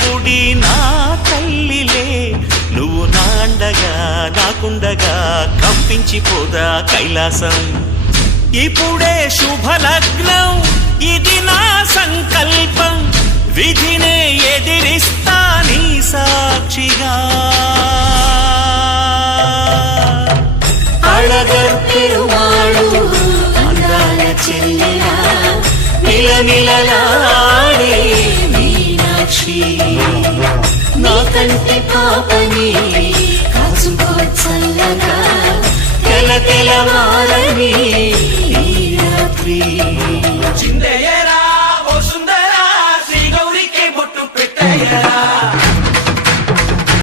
గుడి నా తల్లిలే, నువ్వు నాండగా నాకుండగా కంపించిపోదా కైలాసం. ఇప్పుడే శుభలగ్నం, ఇది నా సంకల్పం, విధినే ఎదిరిస్తా నీ సాక్షిగా. అళగర్ పెరుమాళు అందాల చెల్లెలా, నిలనిలలాడే మీనాక్షి, నీ కంటి పాప